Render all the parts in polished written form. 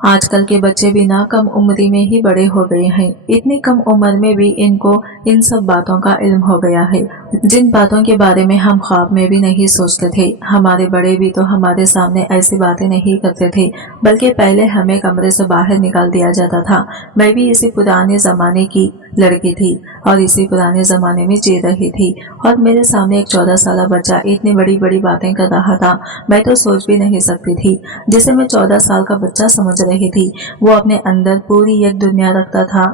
آج کل کے بچے بھی نا کم عمری میں ہی بڑے ہو گئے ہیں، اتنی کم عمر میں بھی ان کو ان سب باتوں کا علم ہو گیا ہے جن باتوں کے بارے میں ہم خواب میں بھی نہیں سوچتے تھے۔ ہمارے بڑے بھی تو ہمارے سامنے ایسی باتیں نہیں کرتے تھے، بلکہ پہلے ہمیں کمرے سے باہر نکال دیا جاتا تھا۔ میں بھی اسی پرانے زمانے کی لڑکی تھی اور اسی پرانے زمانے میں جی رہی تھی، اور میرے سامنے ایک 14 سالہ بچہ اتنی بڑی بڑی باتیں کر رہا تھا، میں تو سوچ بھی نہیں سکتی تھی۔ جسے میں 14 سال کا بچہ سمجھ رہی تھی، وہ اپنے اندر پوری ایک دنیا رکھتا تھا۔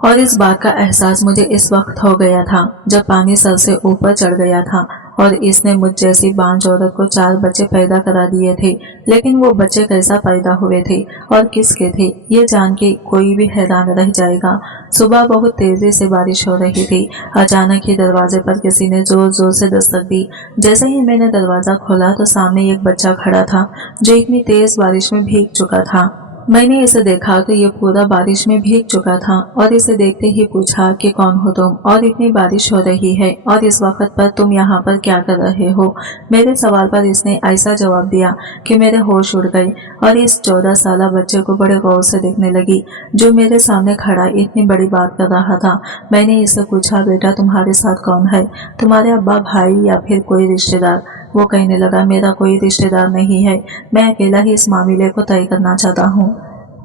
اور اس بات کا احساس مجھے اس وقت ہو گیا تھا جب پانی سر سے اوپر چڑھ گیا تھا اور اس نے مجھ جیسی بانجھ عورت کو 4 بچے پیدا کرا دیے تھے۔ لیکن وہ بچے کیسا پیدا ہوئے تھے اور کس کے تھے، یہ جان کے کوئی بھی حیران رہ جائے گا۔ صبح بہت تیزی سے بارش ہو رہی تھی۔ اچانک ہی دروازے پر کسی نے زور زور سے دستک دی۔ جیسے ہی میں نے دروازہ کھولا تو سامنے ایک بچہ کھڑا تھا جو اتنی تیز بارش میں بھیگ چکا تھا۔ میں نے اسے دیکھا کہ یہ پورا بارش میں بھیگ چکا تھا اور اسے دیکھتے ہی پوچھا کہ کون ہو تم، اور اتنی بارش ہو رہی ہے اور اس وقت پر تم یہاں پر کیا کر رہے ہو؟ میرے سوال پر اس نے ایسا جواب دیا کہ میرے ہوش اڑ گئے اور اس 14 سالہ بچے کو بڑے غور سے دیکھنے لگی جو میرے سامنے کھڑا اتنی بڑی بات کر رہا تھا۔ میں نے اس سے پوچھا، بیٹا تمہارے ساتھ کون ہے؟ تمہارے ابا، بھائی یا پھر کوئی رشتے دار؟ وہ کہنے لگا، میرا کوئی رشتے دار نہیں ہے، میں اکیلا ہی اس معاملے کو طے کرنا چاہتا ہوں۔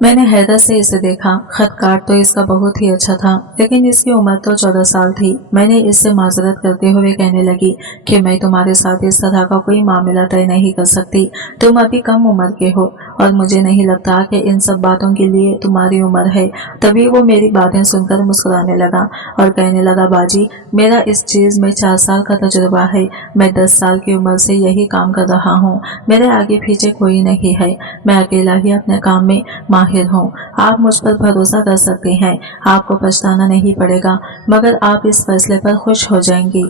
میں نے حیرت سے اسے دیکھا۔ خط کاٹ تو اس کا بہت ہی اچھا تھا، لیکن اس کی عمر تو 14 سال تھی۔ میں نے اس سے معذرت کرتے ہوئے کہنے لگی کہ میں تمہارے ساتھ اس طرح کا کوئی معاملہ طے نہیں کر سکتی، تم ابھی کم عمر کے ہو اور مجھے نہیں لگتا کہ ان سب باتوں کے لیے تمہاری عمر ہے۔ تبھی وہ میری باتیں سن کر مسکرانے لگا اور کہنے لگا، باجی میرا اس چیز میں 4 سال کا تجربہ ہے، میں 10 سال کی عمر سے یہی کام کر رہا ہوں، میرے آگے پیچھے کوئی نہیں ہے، میں اکیلا ہی اپنے کام میں ماہر ہوں، آپ مجھ پر بھروسہ کر سکتے ہیں، آپ کو پچھتانا نہیں پڑے گا، مگر آپ اس فیصلے پر خوش ہو جائیں گی۔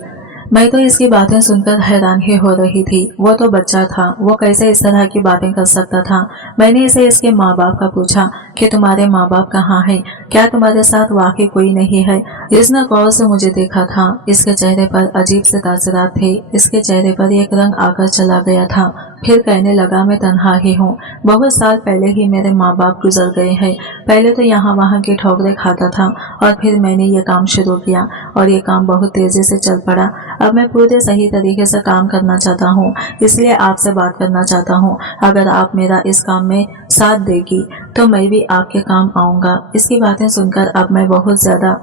میں تو اس کی باتیں سن کر حیران ہی ہو رہی تھی، وہ تو بچہ تھا، وہ کیسے اس طرح کی باتیں کر سکتا تھا۔ میں نے اسے اس کے ماں باپ کا پوچھا کہ تمہارے ماں باپ کہاں ہیں، کیا تمہارے ساتھ واقعی کوئی نہیں ہے؟ اس نے غور سے مجھے دیکھا تھا، اس کے چہرے پر عجیب سے تاثرات تھے، اس کے چہرے پر ایک رنگ آ کر چلا گیا تھا۔ پھر کہنے لگا، میں تنہا ہی ہوں، بہت سال پہلے ہی میرے ماں باپ گزر گئے ہیں، پہلے تو یہاں وہاں کی ٹھوکریں کھاتا تھا اور پھر میں نے یہ کام شروع کیا اور یہ کام بہت تیزی سے چل پڑا۔ اب میں پورے صحیح طریقے سے کام کرنا چاہتا ہوں، اس لیے آپ سے بات کرنا چاہتا ہوں، اگر آپ میرا اس کام میں ساتھ دے گی تو میں بھی آپ کے کام آؤں گا۔ اس کی باتیں سن کر اب میں بہت زیادہ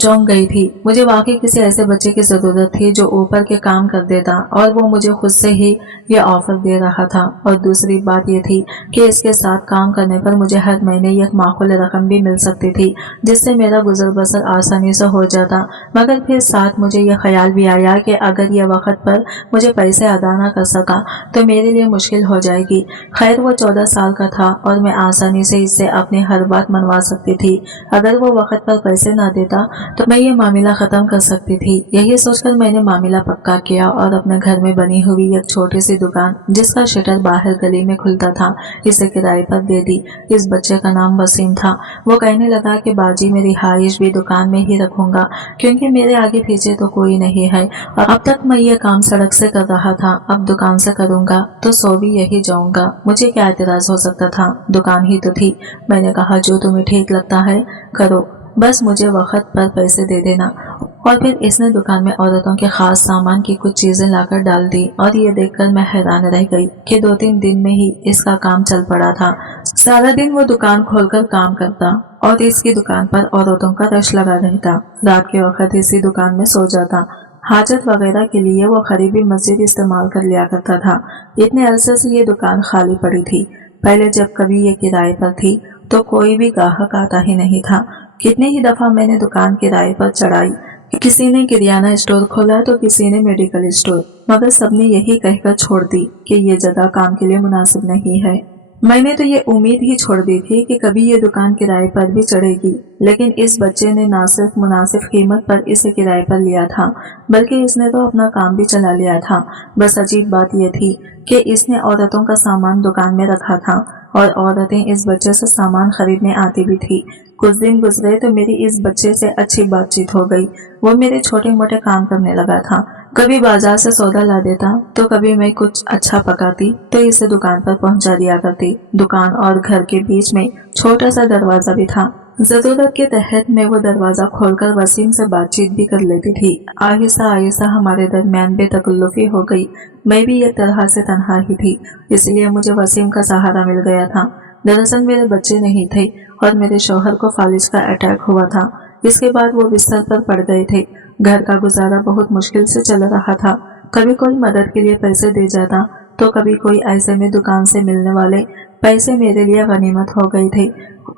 چونک گئی تھی۔ مجھے واقعی کسی ایسے بچے کی ضرورت تھی جو اوپر کے کام کر دیتا، اور وہ مجھے خود سے ہی یہ آفر دے رہا تھا، اور دوسری بات یہ تھی کہ اس کے ساتھ کام کرنے پر مجھے ہر مہینے ایک معقول رقم بھی مل سکتی تھی جس سے میرا گزر بسر آسانی سے ہو جاتا، مگر پھر ساتھ مجھے یہ خیال بھی آیا کہ اگر یہ وقت پر مجھے پیسے ادا نہ کر سکا تو میرے لیے مشکل ہو جائے گی۔ خیر وہ 14 سال کا تھا اور میں آسانی سے اس سے اپنی ہر بات منوا سکتی تھی، اگر وہ وقت پر پیسے نہ دیتا تو میں یہ معاملہ ختم کر سکتی تھی۔ یہی سوچ کر میں نے معاملہ پکا کیا اور اپنے گھر میں بنی ہوئی ایک چھوٹی سی دکان جس کا شٹر باہر گلی میں کھلتا تھا اسے کرائے پر دے دی۔ اس بچے کا نام وسیم تھا۔ وہ کہنے لگا کہ باجی میں رہائش بھی دکان میں ہی رکھوں گا کیونکہ میرے آگے پیچھے تو کوئی نہیں ہے، اور اب تک میں یہ کام سڑک سے کر رہا تھا، اب دکان سے کروں گا تو سو بھی یہی جاؤں گا، مجھے کیا اعتراض ہو سکتا تھا، دکان ہی تو تھی۔ میں نے کہا، جو تمہیں ٹھیک لگتا ہے کرو، بس مجھے وقت پر پیسے دے دینا۔ اور پھر اس نے دکان میں عورتوں کے خاص سامان کی کچھ چیزیں لا کر ڈال دی، اور یہ دیکھ کر میں حیران رہ گئی کہ 2-3 دن میں ہی اس کا کام چل پڑا تھا۔ سارا دن وہ دکان کھول کر کام کرتا اور اس کی دکان پر عورتوں کا رش لگا رہتا، رات کے وقت اسی دکان میں سو جاتا، حاجت وغیرہ کے لیے وہ قریبی مسجد استعمال کر لیا کرتا تھا۔ اتنے عرصے سے یہ دکان خالی پڑی تھی، پہلے جب کبھی یہ کرائے پر تھی تو کوئی بھی گاہک آتا ہی نہیں تھا۔ کتنی ہی دفعہ میں نے دکان کرائے پر چڑھائی، کسی نے کریانہ اسٹور کھولا تو کسی نے میڈیکل اسٹور، مگر سب نے یہی کہہ کر چھوڑ دی کہ یہ جگہ کام کے لیے مناسب نہیں ہے۔ میں نے تو یہ امید ہی چھوڑ دی تھی کہ کبھی یہ دکان کرائے پر بھی چڑھے گی، لیکن اس بچے نے نہ صرف مناسب قیمت پر اسے کرائے پر لیا تھا بلکہ اس نے تو اپنا کام بھی چلا لیا تھا۔ بس عجیب بات یہ تھی کہ اس نے عورتوں کا سامان دکان میں رکھا تھا اور عورتیں اس بچے سے سامان خریدنے آتی بھی تھی۔ کچھ دن گزرے تو میری اس بچے سے اچھی بات چیت ہو گئی، وہ میرے چھوٹے موٹے کام کرنے لگا تھا، कभी बाजार से सौदा ला देता तो कभी मैं कुछ अच्छा पकाती तो इसे दुकान पर पहुंचा दिया करती। दुकान और घर के बीच में छोटा सा दरवाजा भी था। जरूरत के तहत मैं वो दरवाजा खोलकर वसीम से बातचीत भी कर लेती थी। आहिस्ता आहिस्ता हमारे दरमियान बेतकल्लुफी हो गई। मैं भी एक तरह से तन्हा ही थी, इसलिए मुझे वसीम का सहारा मिल गया था। दरअसल मेरे बच्चे नहीं थे और मेरे शौहर को फालिज का अटैक हुआ था। इसके बाद वो बिस्तर पर पड़ गए थे। घर का गुजारा बहुत मुश्किल से चल रहा था। कभी कोई मदद के लिए पैसे दे जाता तो कभी कोई ऐसे में दुकान से मिलने वाले पैसे मेरे लिए गनीमत हो गए थे।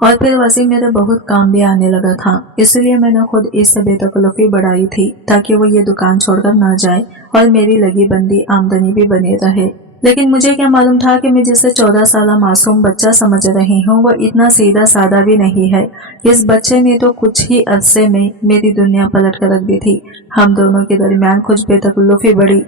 और फिर वसीम मेरे बहुत काम भी आने लगा था, इसलिए मैंने खुद इससे बेतकल्लुफी बढ़ाई थी ताकि वो ये दुकान छोड़कर ना जाए और मेरी लगी बंदी आमदनी भी बनी रहे। लेकिन मुझे क्या मालूम था कि मैं जिसे 14 साल मासूम बच्चा समझ रही हूँ वो इतना सीधा साधा भी नहीं है। इस बच्चे ने तो कुछ ही अरसे में मेरी दुनिया पलट कर रख दी थी। हम दोनों के दरमियान कुछ बेतकल्लुफी बढ़ी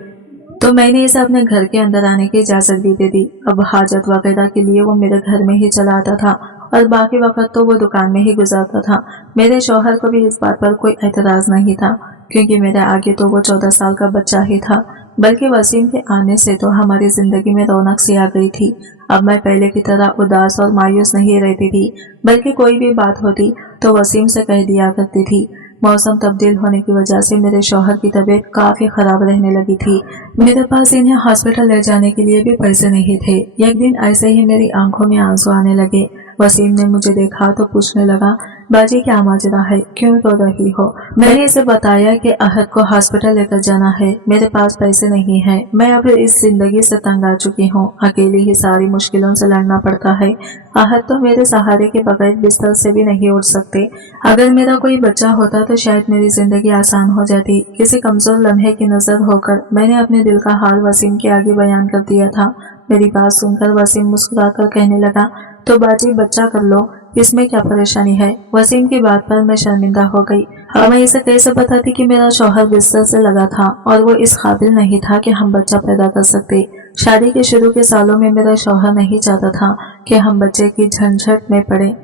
तो मैंने इसे अपने घर के अंदर आने की इजाजत भी दे दी। अब हाजत वगैरह के लिए वो मेरे घर में ही चला आता था और बाकी वक्त तो वो दुकान में ही गुजारता था। मेरे शौहर को भी इस बात पर कोई एतराज नहीं था, क्योंकि मेरे आगे तो वो 14 साल का बच्चा ही था। बल्कि वसीम के आने से तो हमारी जिंदगी में रौनक सी आ गई थी। अब मैं पहले की तरह उदास और मायूस नहीं रहती थी, बल्कि कोई भी बात होती तो वसीम से कह दिया करती थी। मौसम तब्दील होने की वजह से मेरे शौहर की तबीयत काफी खराब रहने लगी थी। मेरे पास इन्हें हॉस्पिटल ले जाने के लिए भी पैसे नहीं थे। एक दिन ऐसे ही मेरी आंखों में आंसू आने लगे। वसीम ने मुझे देखा तो पूछने लगा, बाजी क्या माजरा है, क्यों रो रही हो? मैंने इसे बताया कि अहद को हॉस्पिटल लेकर जाना है, मेरे पास पैसे नहीं है। मैं अब इस जिंदगी से तंग आ चुकी हूँ, अकेली ही सारी मुश्किलों से लड़ना पड़ता है। अहद तो मेरे सहारे के बगैर बिस्तर से भी नहीं उठ सकते। अगर मेरा कोई बच्चा होता तो शायद मेरी जिंदगी आसान हो जाती। किसी कमजोर लम्हे की नजर होकर मैंने अपने दिल का हाल वसीम के आगे बयान कर दिया था। मेरी बात सुनकर वसीम मुस्कुराकर कहने लगा, तो बाजी बच्चा कर लो, इसमें क्या परेशानी है? वसीम की बात पर मैं शर्मिंदा हो गई। मैं इसे कैसे बताती कि मेरा शौहर बिस्तर से लगा था और वो इस काबिल नहीं था कि हम बच्चा पैदा कर सकते। शादी के शुरू के सालों में मेरा शौहर नहीं चाहता था कि हम बच्चे की झंझट में पड़े,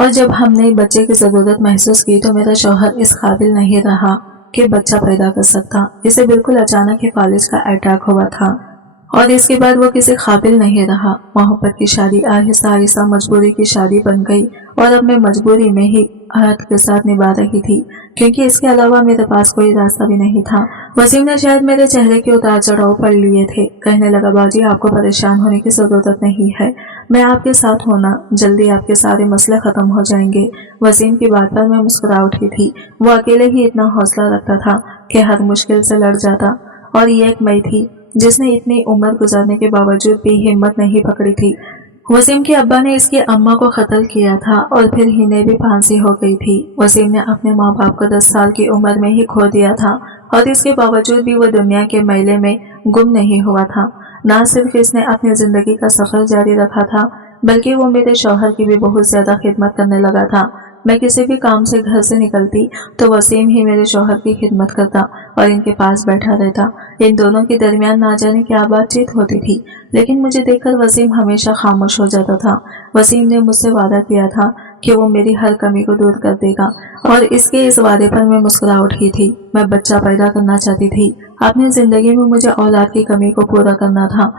और जब हमने बच्चे की जरूरत महसूस की तो मेरा शौहर इस काबिल नहीं रहा कि बच्चा पैदा कर सकता। इसे बिल्कुल अचानक ही फालिज का अटैक हुआ था और इसके बाद वो किसी काबिल नहीं रहा। मोहब्बत की शादी आहिस्ता आहिस्ता मजबूरी की शादी बन गई और अब मैं मजबूरी में ही अहद के साथ निभा रही थी, क्योंकि इसके अलावा मेरे पास कोई रास्ता भी नहीं था। वसीम ने शायद मेरे चेहरे के उतार चढ़ाव पढ़ लिए थे। कहने लगा, बाजी आपको परेशान होने की जरूरत नहीं है, मैं आपके साथ होना, जल्दी आपके सारे मसले खत्म हो जाएंगे। वसीम की बात पर मैं मुस्कुरा उठी थी। वो अकेले ही इतना हौसला रखता था कि हर मुश्किल से लड़ जाता, और ये एक मैं थी जिसने इतनी उम्र गुजारने के बावजूद भी हिम्मत नहीं पकड़ी थी। वसीम के अब्बा ने इसकी अम्मा को कत्ल किया था और फिर इन्हें भी फांसी हो गई थी। वसीम ने अपने माँ बाप को 10 साल की उम्र में ही खो दिया था और इसके बावजूद भी वो दुनिया के मेले में गुम नहीं हुआ था। न सिर्फ इसने अपनी जिंदगी का सफर जारी रखा था, बल्कि वो मेरे शौहर की भी बहुत ज्यादा खिदमत करने लगा था। मैं किसी भी काम से घर से निकलती तो वसीम ही मेरे शौहर की खिदमत करता और इनके पास बैठा रहता। इन दोनों के दरमियान ना जाने क्या बातचीत होती थी, लेकिन मुझे देखकर वसीम हमेशा खामोश हो जाता था। वसीम ने मुझसे वादा किया था कि वो मेरी हर कमी को दूर कर देगा, और इसके इस वादे पर मैं मुस्कुरा उठी थी। मैं बच्चा पैदा करना चाहती थी, अपनी जिंदगी में मुझे औलाद की कमी को पूरा करना था,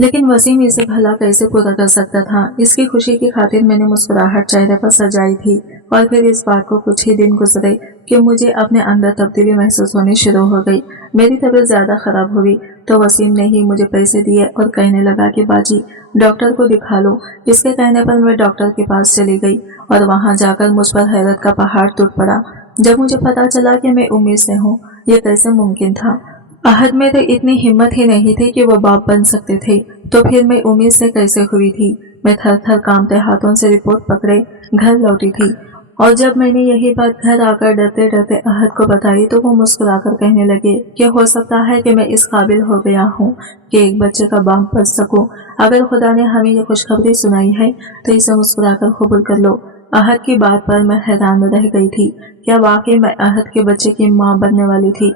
लेकिन वसीम इसे भला कैसे पूरा कर सकता था? इसकी खुशी की खातिर मैंने मुस्कुराहट चेहरे पर सजाई थी, और फिर इस बात को कुछ ही दिन गुजरे कि मुझे अपने अंदर तब्दीली महसूस होनी शुरू हो गई। मेरी तबीयत ज्यादा खराब हुई तो वसीम ने ही मुझे पैसे दिए और कहने लगा कि बाजी डॉक्टर को दिखा लो। इसके कहने पर मैं डॉक्टर के पास चली गई और वहां जाकर मुझ पर हैरत का पहाड़ टूट पड़ा जब मुझे पता चला कि मैं उम्मीद से हूँ। ये कैसे मुमकिन था? अहद में तो इतनी हिम्मत ही नहीं थी कि वो बाप बन सकते थे, तो फिर मैं उम्मीद से कैसे हुई थी? मैं थर थर कांपते हाथों से रिपोर्ट पकड़े घर लौटी थी, और जब मैंने यही बात घर आकर डरते डरते अहद को बताई तो वो मुस्कुराकर कहने लगे कि हो सकता है कि मैं इस काबिल हो गया हूँ कि एक बच्चे का बाप बन सकूं। अगर खुदा ने हमें ये खुशखबरी सुनाई है तो इसे मुस्कुराकर कबूल कर लो। अहद की बात पर मैं हैरान रह गई थी। क्या वाकई मैं अहद के बच्चे की माँ बनने वाली थी?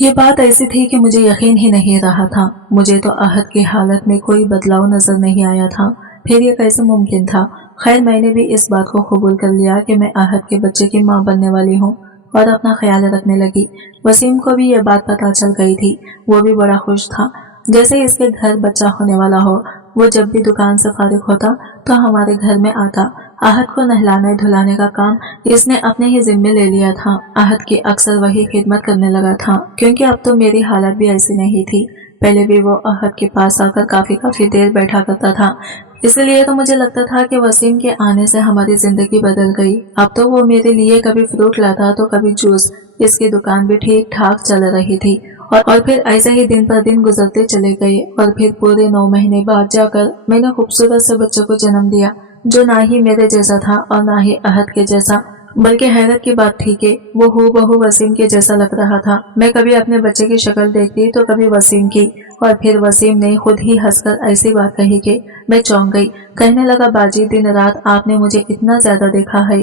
ये बात ऐसी थी कि मुझे यकीन ही नहीं रहा था। मुझे तो अहद की हालत में कोई बदलाव नजर नहीं आया था, फिर ये कैसे मुमकिन था? खैर मैंने भी इस बात को कबूल कर लिया कि मैं अहद के बच्चे की माँ बनने वाली हूँ। और अपना ख्याल रखने लगी। वसीम को भी ये बात पता चल गई थी। वो भी बड़ा खुश था। जैसे इसके घर बच्चा होने वाला हो। वो जब भी दुकान से फारिग होता तो हमारे घर में आता। आहद को नहलाने धुलाने का काम इसने अपने ही जिम्मे ले लिया था। आहद की अक्सर वही खिदमत करने लगा था, क्योंकि अब तो मेरी हालत भी ऐसी नहीं थी। पहले भी वो आहद के पास आकर काफी देर बैठा करता था। इसलिए तो मुझे लगता था कि वसीम के आने से हमारी जिंदगी बदल गई। अब तो वो मेरे लिए कभी फ्रूट लाता तो कभी जूस। इसकी दुकान भी ठीक ठाक चल रही थी। और फिर ऐसे ही दिन पर दिन गुजरते चले गए। और फिर पूरे 9 महीने बाद जाकर मैंने खूबसूरत से बच्चे को जन्म दिया, जो ना ही मेरे जैसा था और ना ही अहद के जैसा। बल्कि हैरत की बात थी कि वो हूबहू वसीम के जैसा लग रहा था। मैं कभी अपने बच्चे की शक्ल देखती तो कभी वसीम की। और फिर वसीम ने खुद ही हंसकर ऐसी बात कही कि मैं चौंक गई। कहने लगा, बाजी दिन रात आपने मुझे इतना ज्यादा देखा है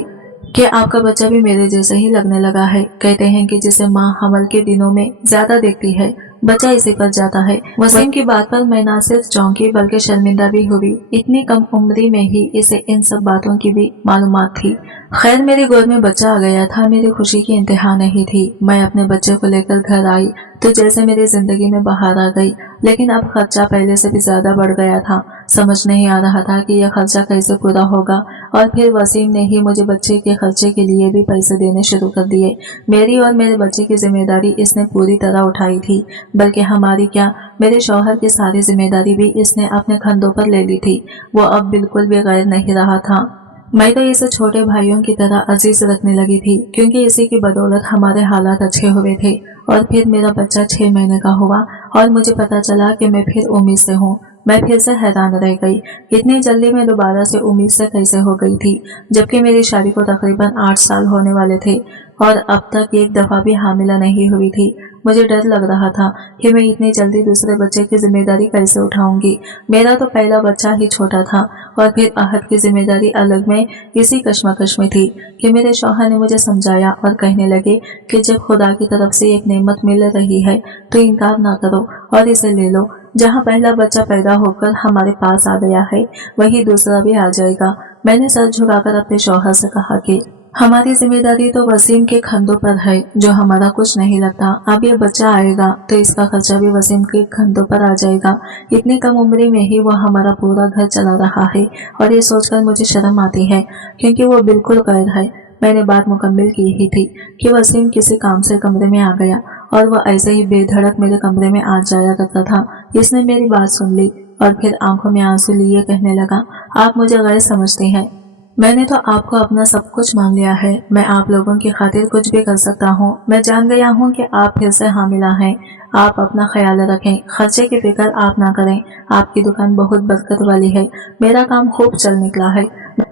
कि आपका बच्चा भी मेरे जैसा ही लगने लगा है। कहते हैं कि जिसे माँ हमल के दिनों में ज्यादा देखती है, बच्चा इसी पर जाता है। वसीम की बात पर मैं न सिर्फ चौंकी बल्कि शर्मिंदा भी हुई। इतनी कम उम्री में ही इसे इन सब बातों की भी मालूमात थी। खैर, मेरी गोद में बच्चा आ गया था। मेरी खुशी की इंतहा नहीं थी। मैं अपने बच्चे को लेकर घर आई तो जैसे मेरी जिंदगी में बहार आ गई। लेकिन अब खर्चा पहले से भी ज्यादा बढ़ गया था। समझ नहीं आ रहा था कि यह खर्चा कैसे पूरा होगा। और फिर वसीम ने ही मुझे बच्चे के खर्चे के लिए भी पैसे देने शुरू कर दिए। मेरी और मेरे बच्चे की जिम्मेदारी इसने पूरी तरह उठाई थी। बल्कि हमारी क्या, मेरे शौहर की सारी जिम्मेदारी भी इसने अपने कंधों पर ले ली थी। वो अब बिल्कुल भी गैर नहीं रहा था। मैं तो इसे छोटे भाइयों की तरह अजीज रखने लगी थी, क्योंकि इसी की बदौलत हमारे हालात अच्छे हुए थे। और फिर मेरा बच्चा 6 महीने का हुआ और मुझे पता चला कि मैं फिर उम्मीद से हूँ। मैं फिर से हैरान रह गई। इतनी जल्दी मैं दोबारा से उम्मीद से कैसे हो गई थी, जबकि मेरी शादी को तकरीबन 8 साल होने वाले थे और अब तक एक दफा भी हामिला नहीं हुई थी। मुझे डर लग रहा था कि मैं इतनी जल्दी दूसरे बच्चे की जिम्मेदारी कैसे उठाऊंगी। मेरा तो पहला बच्चा ही छोटा था और फिर अहद की जिम्मेदारी अलग। में इसी कश्मकश में थी कि मेरे शौहर ने मुझे समझाया और कहने लगे कि जब खुदा की तरफ से एक नेमत मिल रही है तो इनकार ना करो और इसे ले लो। जहाँ पहला बच्चा पैदा होकर हमारे पास आ गया है, वही दूसरा भी आ जाएगा। मैंने सर झुकाकर अपने शौहर से कहा कि हमारी जिम्मेदारी तो वसीम के कंधों पर है, जो हमारा कुछ नहीं लगता। अब ये बच्चा आएगा तो इसका खर्चा भी वसीम के कंधों पर आ जाएगा। इतनी कम उम्र में ही वो हमारा पूरा घर चला रहा है और ये सोचकर मुझे शर्म आती है, क्योंकि वो बिल्कुल गैर है। मैंने बात मुकम्मिल की ही थी कि वसीम किसी काम से कमरे में आ गया और वह ऐसे ही बेधड़क मेरे कमरे में आ जाया करता था। इसने मेरी बात सुन ली और फिर आंखों में आंसू लिए कहने लगा, आप मुझे गैर समझते हैं। मैंने तो आपको अपना सब कुछ मान लिया है। मैं आप लोगों की खातिर कुछ भी कर सकता हूँ। मैं जान गया हूँ कि आप फिर से हामिला हैं। आप अपना ख्याल रखें, खर्चे की फिक्र आप ना करें। आपकी दुकान बहुत बरकत वाली है। मेरा काम खूब चल निकला है।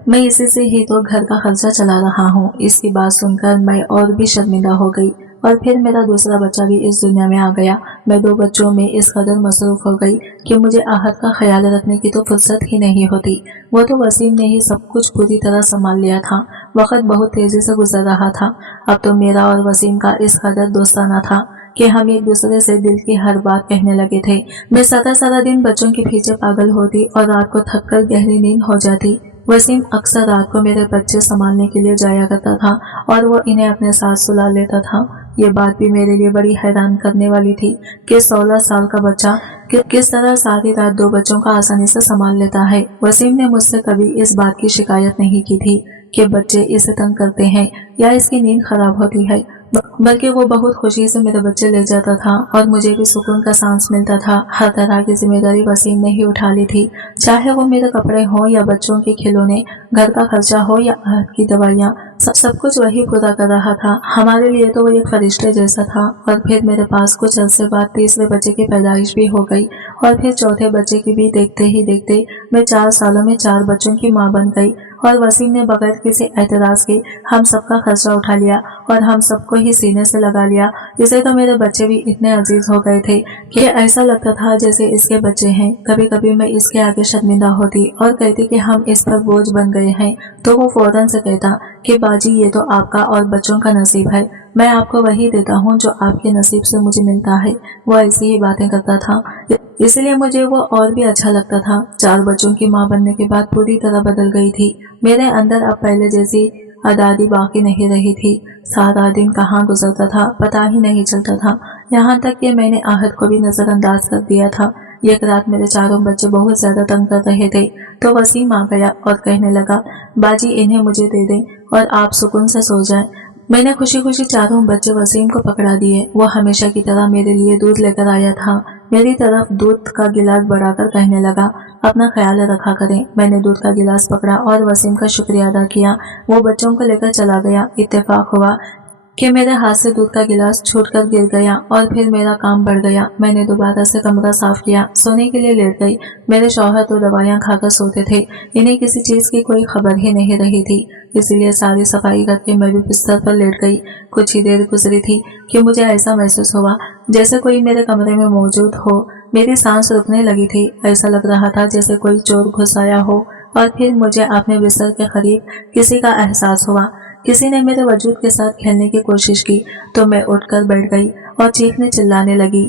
मैं इसी से ही तो घर का खर्चा चला रहा हूँ। इसकी बात सुनकर मैं और भी शर्मिंदा हो गई। और फिर मेरा दूसरा बच्चा भी इस दुनिया में आ गया। मैं 2 बच्चों में इस कदर मसरूफ हो गई कि मुझे आहद का ख्याल रखने की तो फुर्सत ही नहीं होती। वो तो वसीम ने ही सब कुछ पूरी तरह संभाल लिया था। वक्त बहुत तेजी से गुजर रहा था। अब तो मेरा और वसीम का इस कदर दोस्ताना था कि हम एक दूसरे से दिल की हर बात कहने लगे थे। मैं सारा दिन बच्चों के पीछे पागल होती और रात को थक कर गहरी नींद हो जाती। वसीम अक्सर रात को मेरे बच्चे संभालने के लिए जाया करता था और वो इन्हें अपने साथ सुला लेता था। ये बात भी मेरे लिए बड़ी हैरान करने वाली थी कि 16 साल का बच्चा किस तरह सारी रात 2 बच्चों का आसानी से संभाल लेता है। वसीम ने मुझसे कभी इस बात की शिकायत नहीं की थी कि बच्चे इसे तंग करते हैं या इसकी नींद खराब होती है, बल्कि वो बहुत खुशी से मेरे बच्चे ले जाता था और मुझे भी सुकून का सांस मिलता था। हर तरह की जिम्मेदारी वसीम ने ही उठा ली थी, चाहे वो मेरे कपड़े हो या बच्चों के खिलौने, घर का खर्चा हो या आहद की दवाइयाँ, सब कुछ वही पूरा कर रहा था। हमारे लिए तो वो एक फरिश्ते जैसा था। और फिर मेरे पास कुछ अरसे बाद तीसरे बच्चे की पैदाइश भी हो गई और फिर चौथे बच्चे की भी। देखते ही देखते मैं 4 सालों में 4 बच्चों की माँ बन गई और वसीम ने बगैर किसी एतराज के हम सबका खर्चा उठा लिया और हम सबको ही सीने से लगा लिया। इसे तो मेरे बच्चे भी इतने अजीज हो गए थे कि ऐसा लगता था जैसे इसके बच्चे हैं। कभी कभी मैं इसके आगे शर्मिंदा होती और कहती कि हम इस पर बोझ बन गए हैं, तो वो फौरन से कहता कि बाजी ये तो आपका और बच्चों का नसीब है, मैं आपको वही देता हूँ जो आपके नसीब से मुझे मिलता है। वो ऐसी ही बातें करता था, इसलिए मुझे वो और भी अच्छा लगता था। 4 बच्चों की माँ बनने के बाद पूरी तरह बदल गई थी। मेरे अंदर अब पहले जैसी आज़ादी बाकी नहीं रही थी। सारा दिन कहाँ गुजरता था पता ही नहीं चलता था। यहाँ तक कि मैंने आहद को भी नजरअंदाज कर दिया था। एक रात मेरे चारों बच्चे बहुत ज्यादा तंग कर रहे थे तो वसीम आ गया और कहने लगा, बाजी इन्हें मुझे दे दें और आप सुकून से सो जाएं। मैंने खुशी खुशी चारों बच्चे वसीम को पकड़ा दिए। वो हमेशा की तरह मेरे लिए दूध लेकर आया था। मेरी तरफ दूध का गिलास बढ़ाकर कहने लगा, अपना ख्याल रखा करें। मैंने दूध का गिलास पकड़ा और वसीम का शुक्रिया अदा किया। वो बच्चों को लेकर चला गया। इत्तेफाक हुआ कि मेरे हाथ से दूध का गिलास छूटकर गिर गया और फिर मेरा काम बढ़ गया। मैंने दोबारा से कमरा साफ किया, सोने के लिए लेट गई। मेरे शौहर तो दवाइयां खाकर सोते थे, इन्हें किसी चीज की कोई खबर ही नहीं रही थी, इसीलिए सारी सफाई करके मैं भी बिस्तर पर लेट गई। कुछ ही देर गुजरी थी कि मुझे ऐसा महसूस हुआ जैसे कोई मेरे कमरे में मौजूद हो। मेरी सांस रुकने लगी थी। ऐसा लग रहा था जैसे कोई चोर घुस आया हो। और फिर मुझे अपने बिस्तर के करीब किसी का एहसास हुआ। किसी ने मेरे वजूद के साथ खेलने की कोशिश की तो मैं उठकर बैठ गई और चीखने चिल्लाने लगी।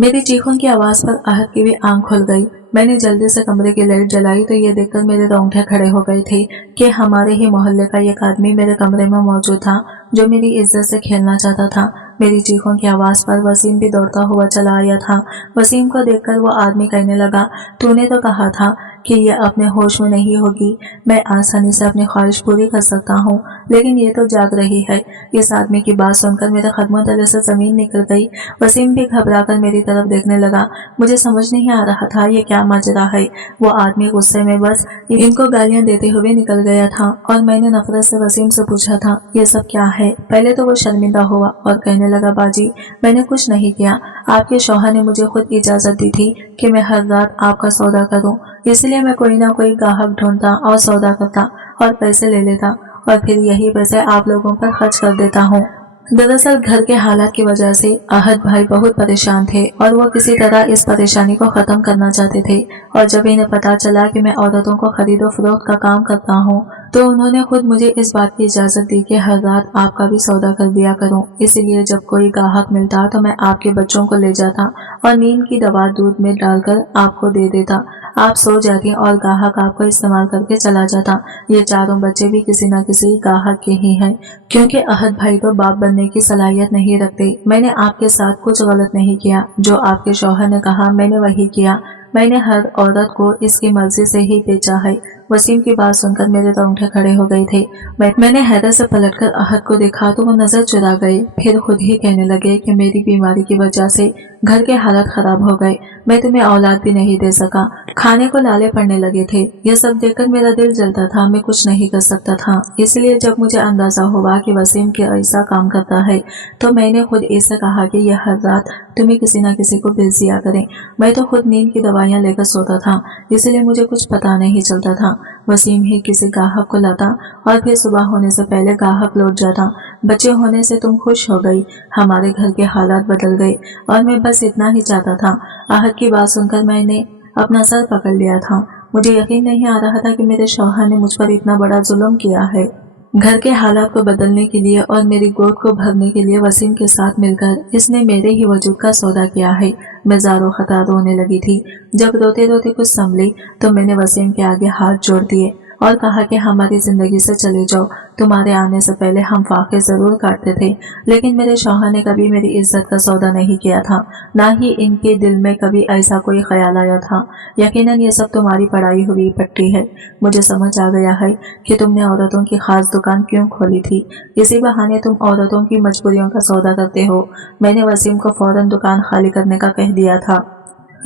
मेरी चीखों की आवाज पर आहद की भी आंख खुल गई। मैंने जल्दी से कमरे की लाइट जलाई तो ये देखकर मेरे रोंगटे खड़े हो गए थे कि हमारे ही मोहल्ले का एक आदमी मेरे कमरे में मौजूद था जो मेरी इज्जत से खेलना चाहता था। मेरी चीखों की आवाज पर वसीम भी दौड़ता हुआ चला आया था। वसीम को देखकर वो आदमी कहने लगा, तूने तो कहा था कि ये अपने होश में नहीं होगी। मैं आसानी से अपनी ख्वाहिश पूरी कर सकता हूँ, लेकिन ये तो जाग रही है। इस आदमी की बात सुनकर मेरे कदमों तले से जमीन निकल गई। वसीम भी घबराकर मेरी तरफ देखने लगा। मुझे समझ नहीं आ रहा था ये क्या माजरा है। वो आदमी गुस्से में बस इनको गालियां देते हुए निकल गया था और मैंने नफरत से वसीम से पूछा था, ये सब क्या है। पहले तो वो शर्मिंदा हुआ और कहने लगा, बाजी मैंने कुछ नहीं किया। आपके शौहर ने मुझे खुद इजाजत दी थी कि मैं हर रात आपका सौदा करूं, इसलिए मैं कोई ना कोई ग्राहक ढूंढता और सौदा करता और पैसे ले लेता और फिर यही पैसे आप लोगों पर खर्च कर देता हूँ। दरअसल घर के हालात की वजह से आहद भाई बहुत परेशान थे और वो किसी तरह इस परेशानी को खत्म करना चाहते थे। और जब इन्हें पता चला कि मैं औरतों को खरीदो फरोख्त का काम करता हूँ तो उन्होंने खुद मुझे इस बात की इजाजत दी कि हर रात आपका भी सौदा कर दिया करूँ। इसीलिए जब कोई ग्राहक मिलता तो मैं आपके बच्चों को ले जाता और नींद की दवा दूध में डालकर आपको दे देता। आप सो जाती और ग्राहक आपको इस्तेमाल करके चला जाता। ये चारों बच्चे भी किसी न किसी ग्राहक के ही हैं, क्योंकि अहद भाई तो बाप बनने की सलाहियत नहीं रखते। मैंने आपके साथ कुछ गलत नहीं किया। जो आपके शौहर ने कहा मैंने वही किया। मैंने हर औरत को इसकी मर्जी से ही बेचा है। वसीम की बात सुनकर मेरे रोंगटे खड़े हो गए थे। मैंने हैरत से पलटकर अहद को देखा तो वो नजर चुरा गए। फिर खुद ही कहने लगे कि मेरी बीमारी की वजह से घर के हालात खराब हो गए, मैं तुम्हें औलाद भी नहीं दे सका। खाने को लाले पड़ने लगे थे। यह सब देखकर मेरा दिल जलता था, मैं कुछ नहीं कर सकता था। इसलिए जब मुझे अंदाजा हुआ कि वसीम के ऐसा काम करता है तो मैंने खुद इससे कहा कि यह हर रात तुम्हें किसी न किसी को भेज दिया करें। मैं तो खुद नींद की दवाइयां लेकर सोता था, इसलिए मुझे कुछ पता नहीं चलता था। वसीम ही किसी ग्राहक को लाता और फिर सुबह होने से पहले ग्राहक लौट जाता। बच्चे होने से तुम खुश हो गई, हमारे घर के हालात बदल गए और मैं बस इतना ही चाहता था। आहद की बात सुनकर मैंने अपना सर पकड़ लिया था। मुझे यकीन नहीं आ रहा था कि मेरे शौहर ने मुझ पर इतना बड़ा जुल्म किया है। घर के हालात को बदलने के लिए और मेरी गोद को भरने के लिए वसीम के साथ मिलकर इसने मेरे ही वजूद का सौदा किया है। मैं ज़ारो खता रोने लगी थी। जब रोते रोते कुछ संभली तो मैंने वसीम के आगे हाथ जोड़ दिए और कहा कि हमारी जिंदगी से चले जाओ। तुम्हारे आने से पहले हम फाके जरूर काटते थे, लेकिन मेरे शौहर ने कभी मेरी इज्जत का सौदा नहीं किया था, ना ही इनके दिल में कभी ऐसा कोई ख्याल आया था। यकीनन ये सब तुम्हारी पढ़ाई हुई पट्टी है। मुझे समझ आ गया है कि तुमने औरतों की खास दुकान क्यों खोली थी। इसी बहाने तुम औरतों की मजबूरियों का सौदा करते हो। मैंने वसीम को फौरन दुकान खाली करने का कह दिया था।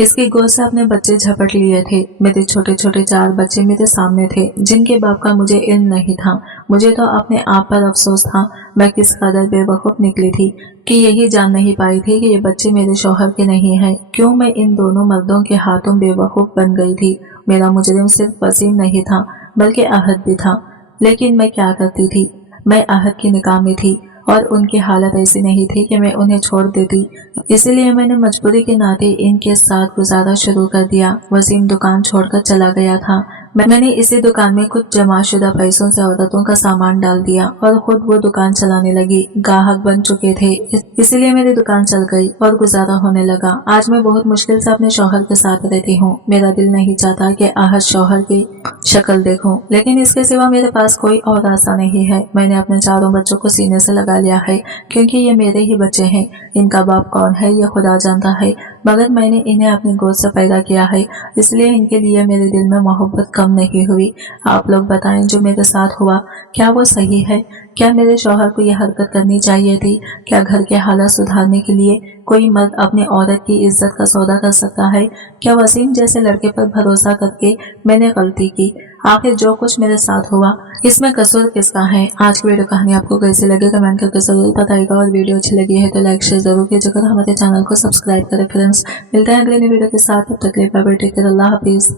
इसकी गोद से अपने बच्चे झपट लिए थे। मेरे छोटे छोटे 4 बच्चे मेरे सामने थे, जिनके बाप का मुझे इल्म नहीं था। मुझे तो अपने आप पर अफसोस था, मैं किस कदर बेवकूफ निकली थी कि यही जान नहीं पाई थी कि ये बच्चे मेरे शौहर के नहीं हैं। क्यों मैं इन दोनों मर्दों के हाथों बेवकूफ बन गई थी। मेरा मुजरिम सिर्फ वसीम नहीं था बल्कि आहद भी था। लेकिन मैं क्या करती थी, मैं आहद की निकाह में थी और उनकी हालत ऐसी नहीं थी कि मैं उन्हें छोड़ देती। इसलिए मैंने मजबूरी के नाते इनके साथ गुजारा शुरू कर दिया। वसीम दुकान छोड़कर चला गया था। मैंने इसी दुकान में कुछ जमाशुदा पैसों से औरतों का सामान डाल दिया और खुद वो दुकान चलाने लगी। ग्राहक बन चुके थे, इसीलिए मेरी दुकान चल गई और गुजारा होने लगा। आज मैं बहुत मुश्किल से अपने शौहर के साथ रहती हूँ। मेरा दिल नहीं चाहता कि आहत शौहर की शक्ल देखूं, लेकिन इसके सिवा मेरे पास कोई और रास्ता नहीं है। मैंने अपने चारों बच्चों को सीने से लगा लिया है, क्योंकि ये मेरे ही बच्चे हैं। इनका बाप कौन है ये खुदा जानता है, मगर मैंने इन्हें अपनी गोद से पैदा किया है, इसलिए इनके लिए मेरे दिल में मोहब्बत कम नहीं हुई। आप लोग बताएं, जो मेरे साथ हुआ क्या वो सही है? क्या मेरे शौहर को यह हरकत करनी चाहिए थी? क्या घर के हालात सुधारने के लिए कोई मर्द अपनी औरत की इज्जत का सौदा कर सकता है? क्या वसीम जैसे लड़के पर भरोसा करके मैंने गलती की? आखिर जो कुछ मेरे साथ हुआ इसमें कसूर किसका है? आज की वीडियो कहानी आपको कैसी लगी कमेंट करके जरूर बताइएगा, और वीडियो अच्छी लगी है तो लाइक शेयर जरूर कीजिएगा। हमारे चैनल को सब्सक्राइब करें फ्रेंड्स। मिलते हैं अगले वीडियो के साथ, तब तक के लिए बाय बाय, टेक केयर, अल्लाह हाफिज।